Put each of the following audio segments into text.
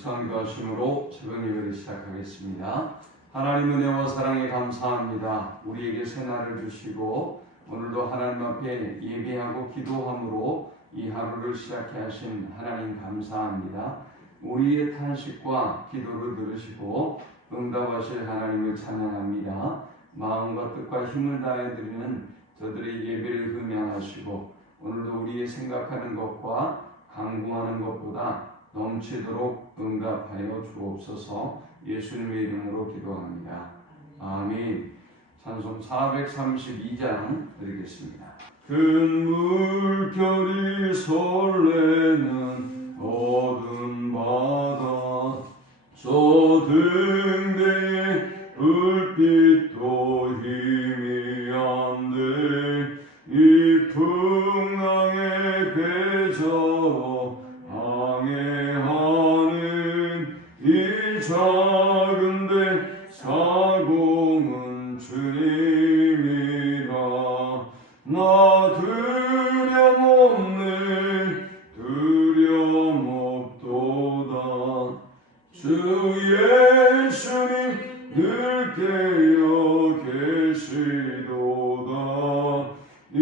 묵상기도하심으로 새벽 예배를 시작하겠습니다. 하나님 은혜와 사랑에 감사합니다. 우리에게 새날을 주시고 오늘도 하나님 앞에 예배하고 기도함으로 이 하루를 시작해 하신 하나님 감사합니다. 우리의 탄식과 기도를 들으시고 응답하실 하나님을 찬양합니다. 마음과 뜻과 힘을 다해 드리는 저들의 예배를 흠양하시고 오늘도 우리의 생각하는 것과 간구하는 것보다 넘치도록 응답하여 주옵소서. 예수님의 이름으로 기도합니다. 아멘. 찬송 432장 드리겠습니다. 큰 물결이 설레는 어두운 바다 저 등대에 불빛도 희미한데 이 풍랑에 배저 항해하는 이 작은데 사공은 주님이라 나 두려움없도다 주 예수님 늘 깨어 계시도다 이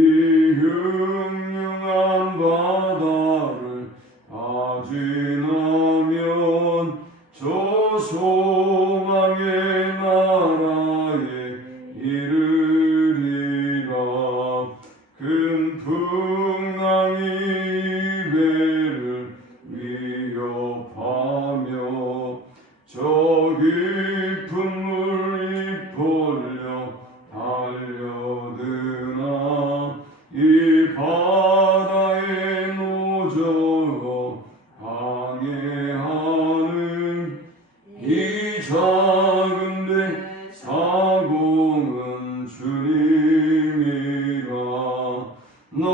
흉흉한 바다를 다 지나면 저 소망의 나라에 이르리라 큰 풍랑이 배를 위협하며 저 깊은 물이 벌려 달려드나 이 바다에 노저 항해하는 이 작은데 사공은 주님이라 나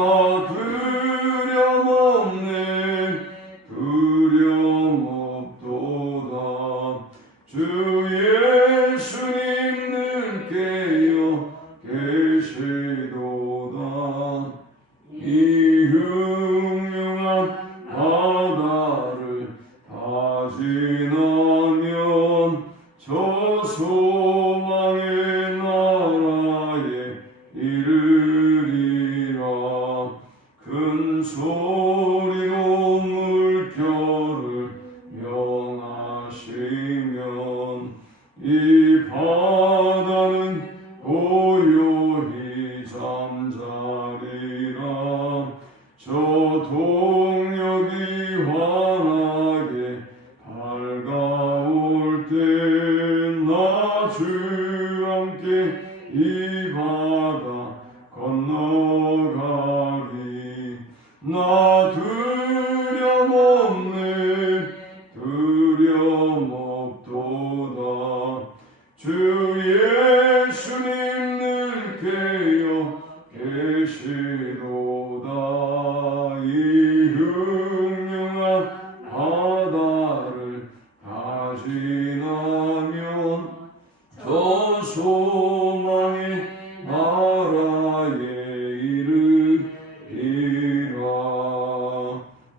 두려움없도다 주 예수님 늘 깨어 계시도다 이 흉흉한 바다를 다 지나면 저 소망의 나라에 이르리라 큰 소리로 물결을 명하시면 이 바다는 고요히 잠자리라 저 동력이 환하게 밝아올 때 나 주와 함께 이 바다 건너가리 나 두려움없도다 주 예수님 늘 깨어 계시도다 이 흉흉한 바다를 다 지나면 저 소망의 나라에 이르리라.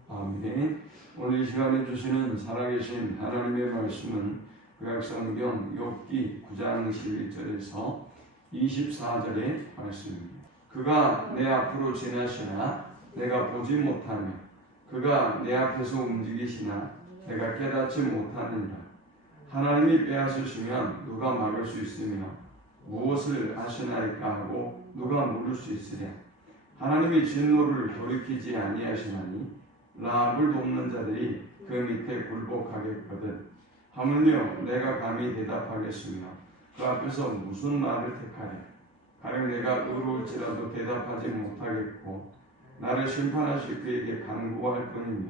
아멘. 오늘 이 시간에 주시는 살아계신 하나님의 말씀은 구약성경 욥기 9장 11절에서 24절의 말씀입니다. 그가 내 앞으로 지나시나 내가 보지 못하며 그가 내 앞에서 움직이시나 내가 깨닫지 못하느니라. 하나님이 빼앗으시면 누가 막을 수 있으며 무엇을 하시나이까 하고 누가 물을 수 있으랴. 하나님이 진노를 돌이키지 아니하시나니 라합을 돕는 자들이 그 밑에 굴복하겠거든. 하물며 내가 감히 대답하겠으며 그 앞에서 무슨 말을 택하랴. 가령 내가 의로울지라도 대답하지 못하겠고 나를 심판하실 그에게 간구할 뿐이며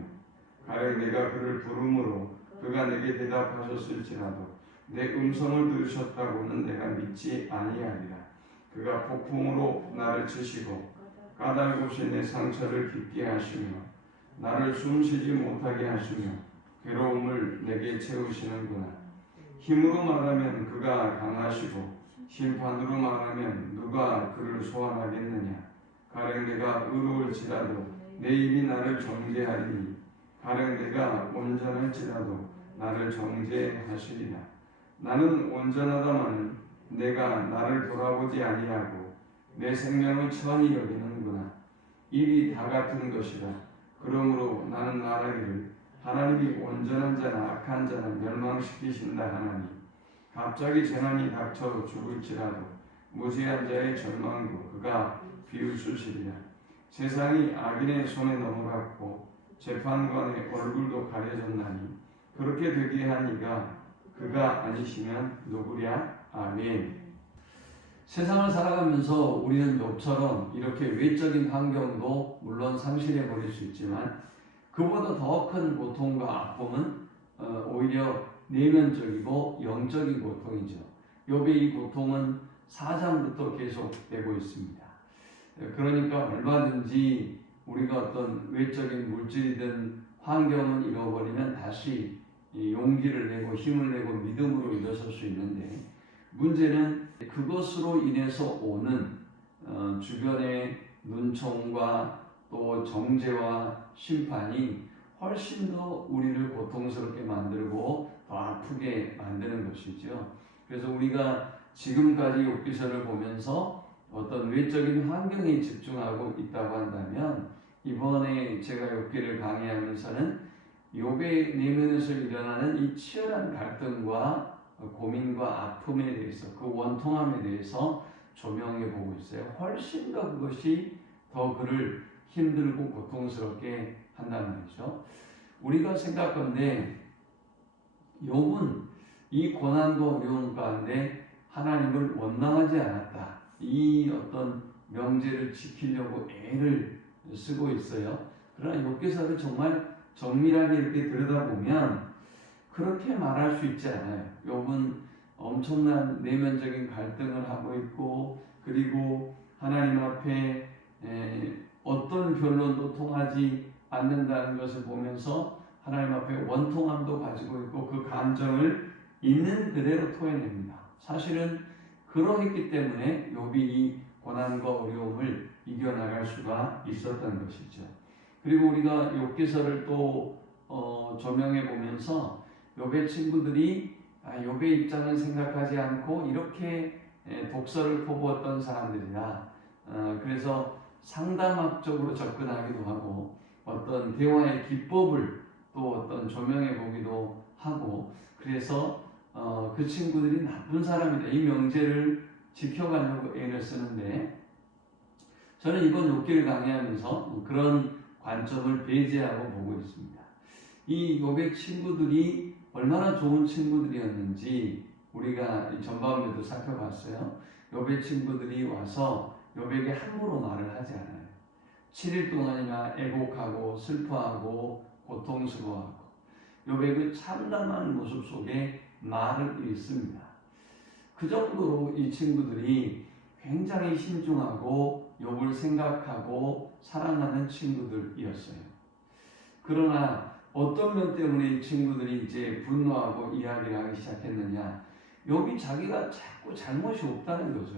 가령 내가 그를 부름으로 그가 내게 대답하셨을지라도 내 음성을 들으셨다고는 내가 믿지 아니하리라. 그가 폭풍으로 나를 치시고 까닭없이 내 상처를 깊게 하시며 나를 숨쉬지 못하게 하시며 괴로움을 내게 채우시는구나. 힘으로 말하면 그가 강하시고 심판으로 말하면 누가 그를 소환하겠느냐. 가령 내가 의로울지라도 내 입이 나를 정죄하리니 가령 내가 온전할지라도 나를 정죄하시리라. 나는 온전하다마는 내가 나를 돌아보지 아니하고 내 생명을 천히 여기는구나. 일이 다 같은 것이다. 그러므로 나는 말하기를 하나님이 온전한 자나 악한 자나 멸망시키신다 하나니 갑자기 재난이 닥쳐 죽을지라도 무죄한 자의 절망도 그가 비웃으시리라. 세상이 악인의 손에 넘어갔고 재판관의 얼굴도 가려졌나니 그렇게 되게 한 이가 그가 아니시면 누구랴. 아멘. 세상을 살아가면서 우리는 욥처럼 이렇게 외적인 환경도 물론 상실해 버릴 수 있지만 그보다 더 큰 고통과 아픔은 오히려 내면적이고 영적인 고통이죠. 욥의 이 고통은 4장부터 계속되고 있습니다. 그러니까 얼마든지 우리가 어떤 외적인 물질이든 환경을 잃어버리면 다시 용기를 내고 힘을 내고 믿음으로 일어설 수 있는데 문제는 그것으로 인해서 오는 주변의 눈총과 또 정죄와 심판이 훨씬 더 우리를 고통스럽게 만들고 더 아프게 만드는 것이죠. 그래서 우리가 지금까지 욥기서를 보면서 어떤 외적인 환경에 집중하고 있다고 한다면 이번에 제가 욥기를 강의하면서는 욥의 내면에서 일어나는 이 치열한 갈등과 고민과 아픔에 대해서 그 원통함에 대해서 조명해 보고 있어요. 훨씬 더 그것이 더 그를 힘들고 고통스럽게 한다는 말이죠. 우리가 생각건대 욥은 이 고난과 어려움 가운데 하나님을 원망하지 않았다. 이 어떤 명제를 지키려고 애를 쓰고 있어요. 그러나 욥기서를 정말 정밀하게 이렇게 들여다보면 그렇게 말할 수 있지 않아요. 욥은 엄청난 내면적인 갈등을 하고 있고 그리고 하나님 앞에 어떤 변론도 통하지 않는다는 것을 보면서 하나님 앞에 원통함도 가지고 있고 그 감정을 있는 그대로 토해냅니다. 사실은 그러했기 때문에 욥이 이 고난과 어려움을 이겨나갈 수가 있었던 것이죠. 그리고 우리가 욥기서를 또 조명해 보면서 욥의 친구들이 욥의 입장을 생각하지 않고 이렇게 독서를 퍼부었던 사람들이라 그래서 상담학적으로 접근하기도 하고 어떤 대화의 기법을 또 어떤 조명해 보기도 하고 그래서 그 친구들이 나쁜 사람이다. 이 명제를 지켜가려고 애를 쓰는데 저는 이번 욥기를 강의하면서 그런 관점을 배제하고 보고 있습니다. 이 욥의 친구들이 얼마나 좋은 친구들이었는지 우리가 전반부에도 살펴봤어요. 욥의 친구들이 와서 욥에게 함부로 말을 하지 않아요. 7일 동안이나 애곡하고 슬퍼하고 고통스러워하고 욥의 그 참담한 모습 속에 말을 읽습니다. 그 정도로 이 친구들이 굉장히 신중하고 욥을 생각하고 사랑하는 친구들이었어요. 그러나 어떤 면 때문에 이 친구들이 이제 분노하고 이야기를 하기 시작했느냐? 욥이 자기가 자꾸 잘못이 없다는 거죠.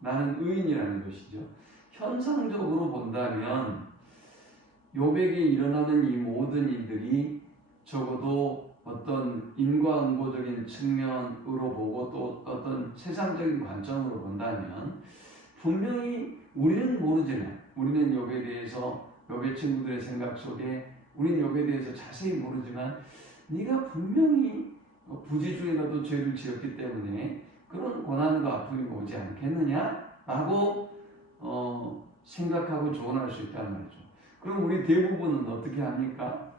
나는 의인이라는 것이죠. 현상적으로 본다면 욥에게 일어나는 이 모든 일들이 적어도 어떤 인과응보적인 측면으로 보고 또 어떤 세상적인 관점으로 본다면 분명히 우리는 모르지만 우리는 욥에 대해서 욥의 친구들의 생각 속에 우린 욥에 대해서 자세히 모르지만 네가 분명히 부지중에라도 죄를 지었기 때문에 그런 고난과 아픔이 오지 않겠느냐라고 생각하고 조언할 수 있다는 말이죠. 그럼 우리 대부분은 어떻게 합니까?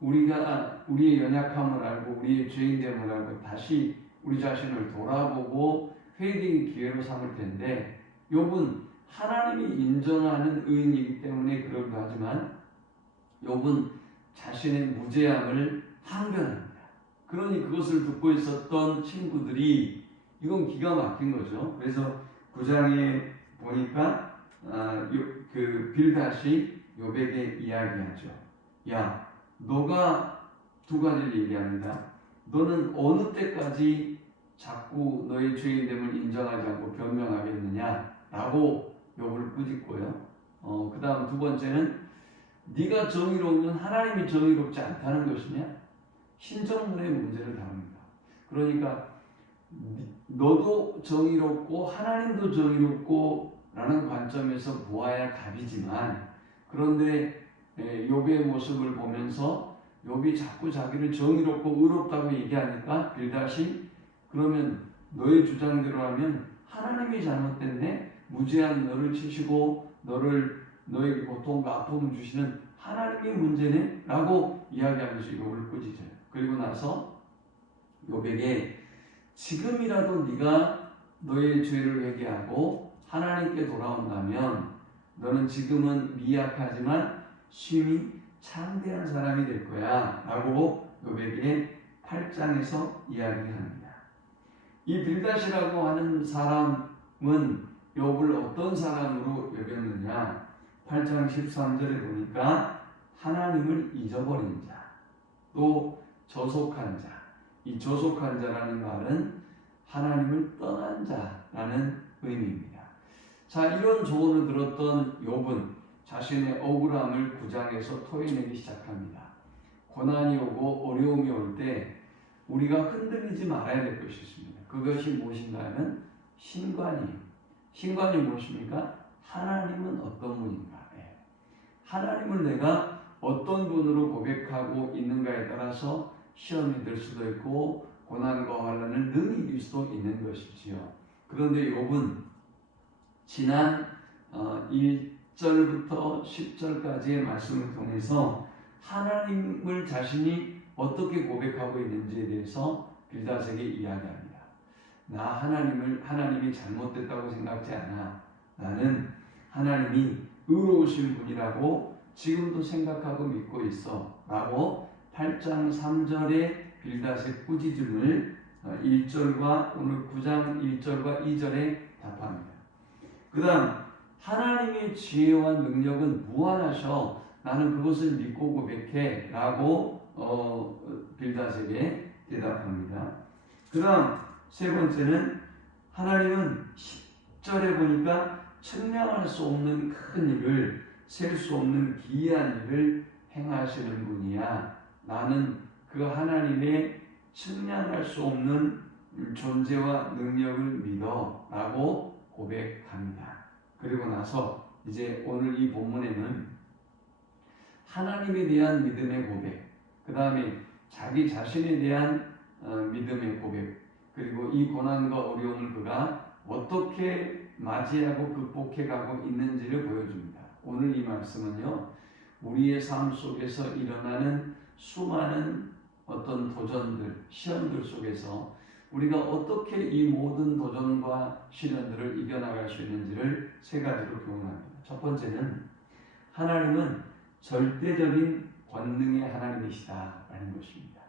우리가 우리의 연약함을 알고 우리의 죄인됨을 알고 다시 우리 자신을 돌아보고 회개의 기회로 삼을 텐데 욥은 하나님이 인정하는 의인이기 때문에 그러기도 하지만 욥은 자신의 무죄함을 항변합니다. 그러니 그것을 듣고 있었던 친구들이 이건 기가 막힌 거죠. 그래서 9장에 보니까 그 빌닷이 욥에게 이야기하죠. 야, 너가 두 가지를 얘기합니다. 너는 어느 때까지 자꾸 너의 죄인됨을 인정하지 않고 변명하겠느냐? 라고 욥을 꾸짖고요. 그 다음 두 번째는 네가 정의로우면 하나님이 정의롭지 않다는 것이냐? 신정론의 문제를 다룹니다. 그러니까 너도 정의롭고 하나님도 정의롭고 라는 관점에서 보아야 답이지만, 그런데 욥의 모습을 보면서 욥이 자꾸 자기를 정의롭고 의롭다고 얘기하니까 빌닷이 그러면 너의 주장대로 하면 하나님이 잘못됐네, 무죄한 너를 치시고 너에게 고통과 아픔을 주시는 하나님이 문제네 라고 이야기하면서 욥을 꾸짖어요. 그리고 나서 욥에게 지금이라도 네가 너의 죄를 회개하고 하나님께 돌아온다면 너는 지금은 미약하지만 심히 창대한 사람이 될 거야 라고 욥에게 8장에서 이야기합니다. 이 빌닷이라고 하는 사람은 욥을 어떤 사람으로 여겼느냐, 8장 13절에 보니까 하나님을 잊어버린 자, 또 저속한 자. 이 저속한 자라는 말은 하나님을 떠난 자라는 의미입니다. 자, 이런 조언을 들었던 욥은 자신의 억울함을 9장에서 토해내기 시작합니다. 고난이 오고 어려움이 올 때 우리가 흔들리지 말아야 될 것이 있습니다. 그것이 무엇인가 하면 신관이에요. 신관이 무엇입니까? 하나님은 어떤 분인가? 하나님을 내가 어떤 분으로 고백하고 있는가에 따라서 시험이 들 수도 있고 고난과 환난을 능히 이길 수도 있는 것이지요. 그런데 욥은 지난 1절부터 10절까지의 말씀을 통해서 하나님을 자신이 어떻게 고백하고 있는지에 대해서 빌닷에게 이야기합니다. 나 하나님이 잘못됐다고 생각지 않아. 나는 하나님이 의로우신 분이라고 지금도 생각하고 믿고 있어 라고 8장 3절의 빌닷의 꾸짖음을 1절과 오늘 9장 1절과 2절에 답합니다. 그 다음 하나님의 지혜와 능력은 무한하셔 나는 그것을 믿고 고백해 라고 빌닷에게 대답합니다. 그 다음 세 번째는 하나님은 10절에 보니까 측량할 수 없는 큰 일을, 셀 수 없는 기이한 일을 행하시는 분이야. 나는 그 하나님의 측량할 수 없는 존재와 능력을 믿어 라고 고백합니다. 그리고 나서 이제 오늘 이 본문에는 하나님에 대한 믿음의 고백, 그 다음에 자기 자신에 대한 믿음의 고백, 그리고 이 고난과 어려움을 그가 어떻게 맞이하고 극복해가고 있는지를 보여줍니다. 오늘 이 말씀은요, 우리의 삶 속에서 일어나는 수많은 어떤 도전들, 시험들 속에서 우리가 어떻게 이 모든 도전과 시련들을 이겨나갈 수 있는지를 세 가지로 교훈합니다. 첫 번째는 하나님은 절대적인 권능의 하나님이시다라는 것입니다.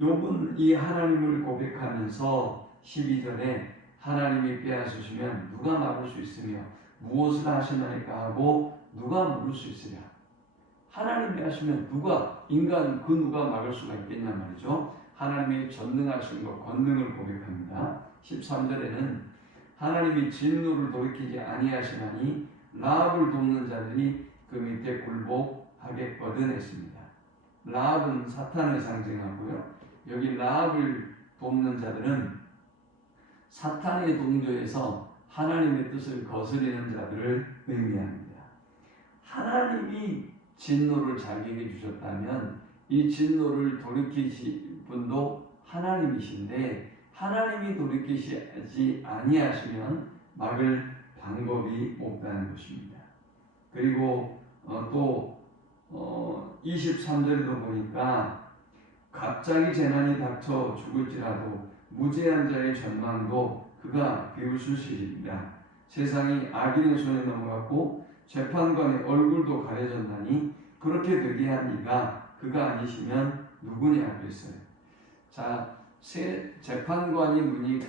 욥은 이 하나님을 고백하면서 12절에 하나님이 빼앗으시면 누가 막을 수 있으며 무엇을 하시나이까 하고 누가 물을 수 있으랴. 하나님이 하시면 누가 막을 수가 있겠냐 말이죠. 하나님의 전능하신 것, 권능을 고백합니다. 13절에는 하나님이 진노를 돌이키지 아니하시나니 라합을 돕는 자들이 그 밑에 굴복하겠거든 했습니다. 라합은 사탄을 상징하고요. 여기 라합을 돕는 자들은 사탄의 동조에서 하나님의 뜻을 거스리는 자들을 의미합니다. 하나님이 진노를 자기에게 주셨다면 이 진노를 돌이키실 분도 하나님이신데 하나님이 돌이키시지 아니하시면 막을 방법이 없다는 것입니다. 그리고 또 23절에도 보니까 갑자기 재난이 닥쳐 죽을지라도 무죄한 자의 전망도 그가 비웃으시리라. 세상이 악인의 손에 넘어갔고 재판관의 얼굴도 가려졌나니 그렇게 되게 한 이가 그가 아니시면 누구냐 그랬어요. 자, 재판관이 눈이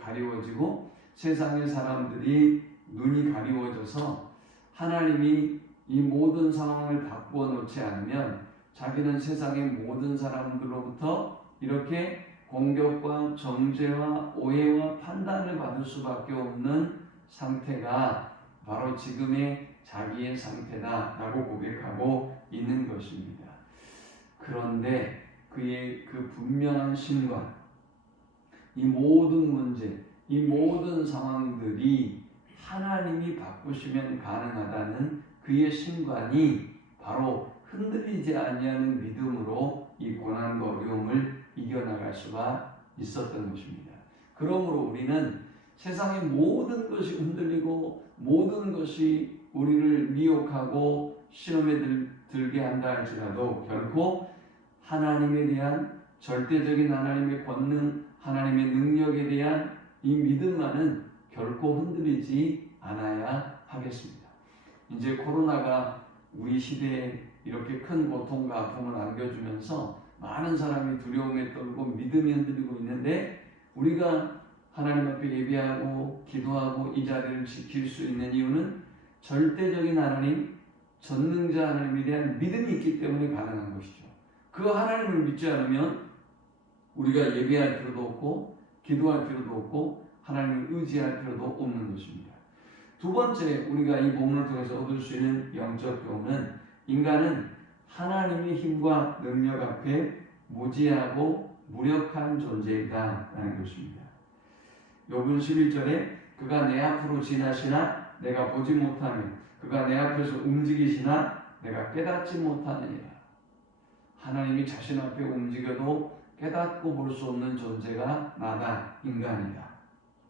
가리워지고 세상의 사람들이 눈이 가리워져서 하나님이 이 모든 상황을 바꾸어 놓지 않으면 자기는 세상의 모든 사람들로부터 이렇게 공격과 정죄와 오해와 판단을 받을 수밖에 없는 상태가 바로 지금의 자기의 상태다라고 고백하고 있는 것입니다. 그런데 그의 그 분명한 신관, 이 모든 문제, 이 모든 상황들이 하나님이 바꾸시면 가능하다는 그의 신관이 바로 흔들리지 아니하는 믿음으로 이 고난과 어려움을 이겨나갈 수가 있었던 것입니다. 그러므로 우리는 세상의 모든 것이 흔들리고 모든 것이 우리를 미혹하고 시험에 들게 한다 할지라도 결코 하나님에 대한 절대적인 하나님의 권능, 하나님의 능력에 대한 이 믿음만은 결코 흔들리지 않아야 하겠습니다. 이제 코로나가 우리 시대에 이렇게 큰 고통과 아픔을 안겨주면서 많은 사람이 두려움에 떨고 믿음이 흔들리고 있는데 우리가 하나님 앞에 예배하고 기도하고 이 자리를 지킬 수 있는 이유는 절대적인 하나님, 전능자 하나님에 대한 믿음이 있기 때문에 가능한 것이죠. 그 하나님을 믿지 않으면 우리가 예배할 필요도 없고 기도할 필요도 없고 하나님을 의지할 필요도 없는 것입니다. 두 번째 우리가 이 본문을 통해서 얻을 수 있는 영적 교훈은 인간은 하나님의 힘과 능력 앞에 무지하고 무력한 존재이다 라는 것입니다. 욥은 11절에 그가 내 앞으로 지나시나 내가 보지 못하며 그가 내 앞에서 움직이시나 내가 깨닫지 못하느니라. 하나님이 자신 앞에 움직여도 깨닫고 볼 수 없는 존재가 나다, 인간이다.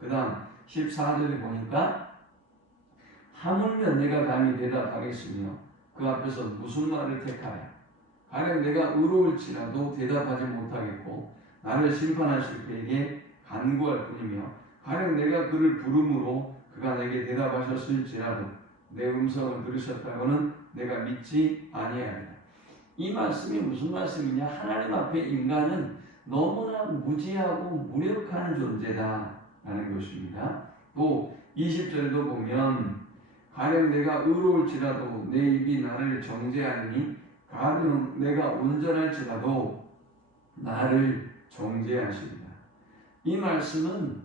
그 다음 14절에 보니까 하물며 내가 감히 대답하겠으며 그 앞에서 무슨 말을 택하여 가령 내가 의로울지라도 대답하지 못하겠고 나를 심판하실 때에게 간구할 뿐이며 가령 내가 그를 부름으로 그가 내게 대답하셨을지라도 내 음성을 들으셨다고는 내가 믿지 아니하리라. 이 말씀이 무슨 말씀이냐? 하나님 앞에 인간은 너무나 무지하고 무력한 존재다라는 것입니다. 또 20절도 보면 가령 내가 의로울지라도 내 입이 나를 정죄하니 가령 내가 온전할지라도 나를 정죄하시리라. 이 말씀은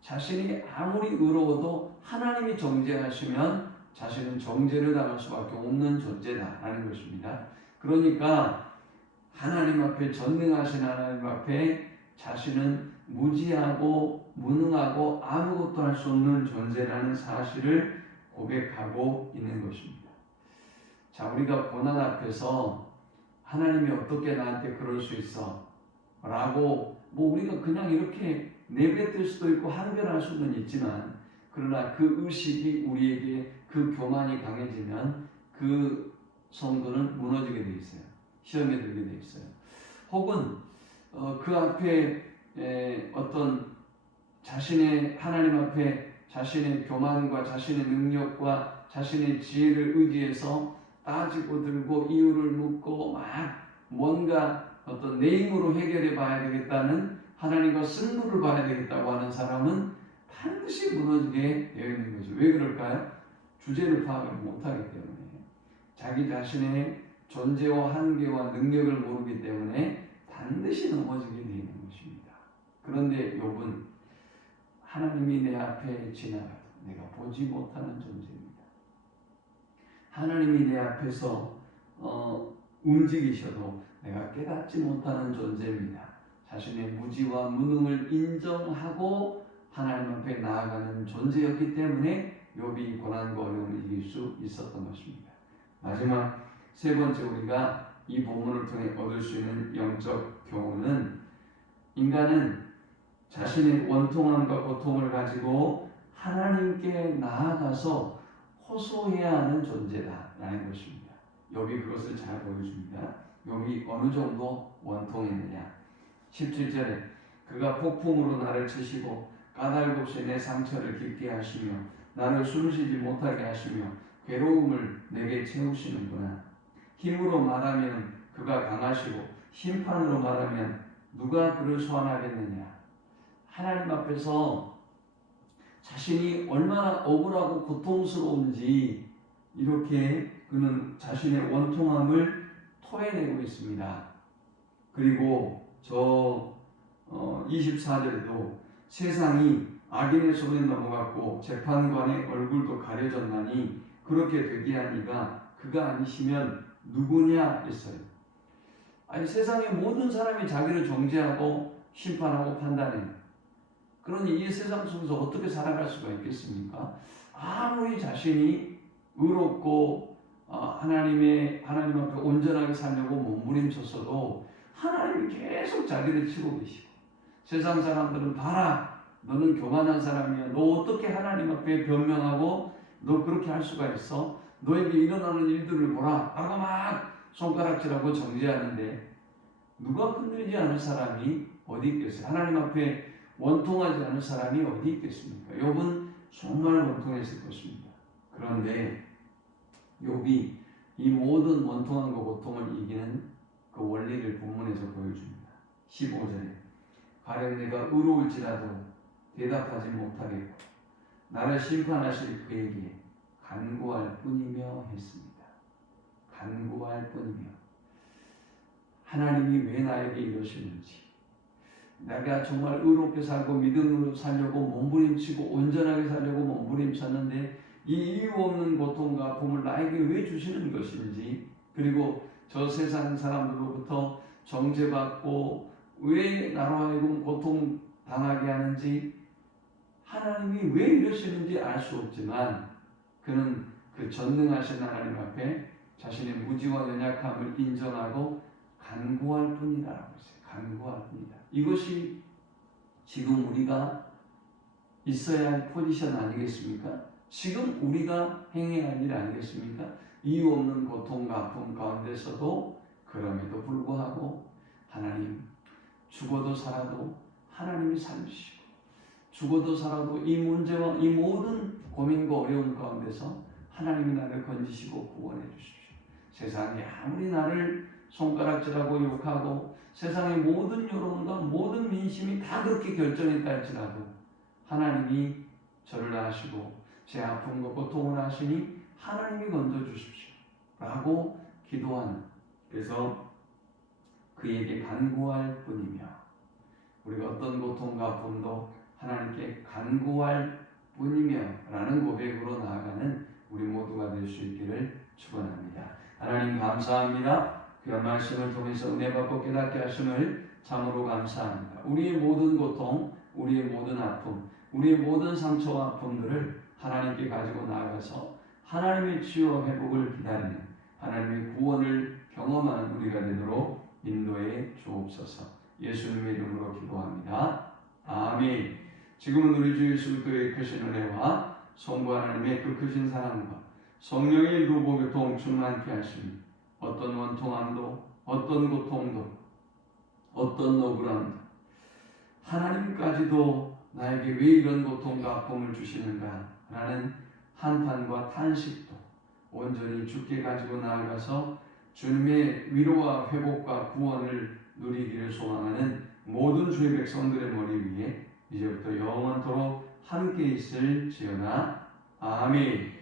자신이 아무리 의로워도 하나님이 정죄하시면 자신은 정죄를 당할 수밖에 없는 존재다라는 것입니다. 그러니까 하나님 앞에 전능하신 하나님 앞에 자신은 무지하고 무능하고 아무것도 할 수 없는 존재라는 사실을 고백하고 있는 것입니다. 자, 우리가 고난 앞에서 하나님이 어떻게 나한테 그럴 수 있어? 라고 우리가 그냥 이렇게 내뱉을 수도 있고 항변할 수는 있지만 그러나 그 의식이 우리에게 그 교만이 강해지면 그 성도는 무너지게 돼 있어요. 시험에 들게 돼 있어요. 혹은 그 앞에 어떤 자신의 하나님 앞에 자신의 교만과 자신의 능력과 자신의 지혜를 의지해서 따지고 들고 이유를 묻고 막 뭔가 어떤 내 힘으로 해결해 봐야 되겠다는 하나님과 승부를 봐야 되겠다고 하는 사람은 반드시 무너지게 되어 있는 거죠. 왜 그럴까요? 주제를 파악을 못하기 때문에 자기 자신의 존재와 한계와 능력을 모르기 때문에 반드시 넘어지게 되어 있는 것입니다. 그런데 욥은 하나님이 내 앞에 지나가도 내가 보지 못하는 존재입니다. 하나님이 내 앞에서 움직이셔도 내가 깨닫지 못하는 존재입니다. 자신의 무지와 무능을 인정하고 하나님 앞에 나아가는 존재였기 때문에 욥이 고난과 어려움을 이길 수 있었던 것입니다. 마지막 세 번째 우리가 이 본문을 통해 얻을 수 있는 영적 교훈은 인간은 자신의 원통함과 고통을 가지고 하나님께 나아가서 호소해야 하는 존재다라는 것입니다. 욥이 그것을 잘 보여줍니다. 욥이 어느 정도 원통했느냐? 17절에 그가 폭풍으로 나를 치시고 까닭없이 내 상처를 깊게 하시며 나를 숨쉬지 못하게 하시며 괴로움을 내게 채우시는구나. 힘으로 말하면 그가 강하시고 심판으로 말하면 누가 그를 소환하겠느냐. 하나님 앞에서 자신이 얼마나 억울하고 고통스러운지 이렇게 그는 자신의 원통함을 토해내고 있습니다. 그리고 24절에도 세상이 악인의 손에 넘어갔고 재판관의 얼굴도 가려졌나니 그렇게 되게 하니가 그가 아니시면 누구냐 했어요. 아니 세상의 모든 사람이 자기를 정죄하고 심판하고 판단해요. 그러니 이 세상 속에서 어떻게 살아갈 수가 있겠습니까? 아무리 자신이 의롭고 하나님 앞에 온전하게 살려고 몸부림쳤어도 하나님이 계속 자기를 치고 계시고, 세상 사람들은 봐라, 너는 교만한 사람이야, 너 어떻게 하나님 앞에 변명하고 너 그렇게 할 수가 있어? 너에게 일어나는 일들을 보라 라고 막 손가락질하고 정죄하는데, 누가 흔들리지 않은 사람이 어디 있겠어요? 하나님 앞에 원통하지 않은 사람이 어디 있겠습니까? 욥은 정말 원통했을 것입니다. 그런데 욥이 이 모든 원통함과 고통을 이기는 그 원리를 본문에서 보여줍니다. 15절에 가령 내가 의로울지라도 대답하지 못하겠고 나를 심판하실 그에게 간구할 뿐이며 했습니다. 간구할 뿐이며. 하나님이 왜 나에게 이러시는지, 내가 정말 의롭게 살고 믿음으로 살려고 몸부림치고 온전하게 살려고 몸부림쳤는데 이 이유 없는 고통과 아픔을 나에게 왜 주시는 것인지, 그리고 저 세상 사람들로부터 정죄받고 왜 나로 하여금 고통당하게 하는지, 하나님이 왜 이러시는지 알 수 없지만 그는 그 전능하신 하나님 앞에 자신의 무지와 연약함을 인정하고 간구할 뿐이라고 했어요. 간구할 뿐이다. 이것이 지금 우리가 있어야 할 포지션 아니겠습니까? 지금 우리가 행해야 할 일 아니겠습니까? 이유 없는 고통과 아픔 가운데서도 그럼에도 불구하고 하나님, 죽어도 살아도 하나님이 살리시고, 죽어도 살아도 이 문제와 이 모든 고민과 어려움 가운데서 하나님이 나를 건지시고 구원해 주십시오. 세상이 아무리 나를 손가락질하고 욕하고 세상의 모든 여론과 모든 민심이 다 그렇게 결정했다 할지라도 하나님이 저를 아시고 제 아픔과 고통을 아시니 하나님이 건져주십시오 라고 기도하는, 그래서 그에게 간구할 뿐이며, 우리가 어떤 고통과 아픔도 하나님께 간구할 뿐이며 라는 고백으로 나아가는 우리 모두가 될 수 있기를 축원합니다. 하나님 감사합니다. 그런 말씀을 통해서 은혜 받고 깨닫게 하심을 참으로 감사합니다. 우리의 모든 고통, 우리의 모든 아픔, 우리의 모든 상처와 아픔들을 하나님께 가지고 나아가서 하나님의 치유와 회복을 기다리는, 하나님의 구원을 경험하는 우리가 되도록 인도해 주옵소서. 예수님의 이름으로 기도합니다. 아멘. 지금은 우리 주 예수 그리스도의 크신 은혜와 성부 하나님의 그 크신 사랑과 성령의 루보교통 충만케 하시니 어떤 원통함도, 어떤 고통도, 어떤 억울함도, 하나님까지도 나에게 왜 이런 고통과 아픔을 주시는가 라는 한탄과 탄식도 온전히 주께 가지고 나아가서 주님의 위로와 회복과 구원을 누리기를 소망하는 모든 주의 백성들의 머리 위에 이제부터 영원토록 함께 있을지어다. 아멘.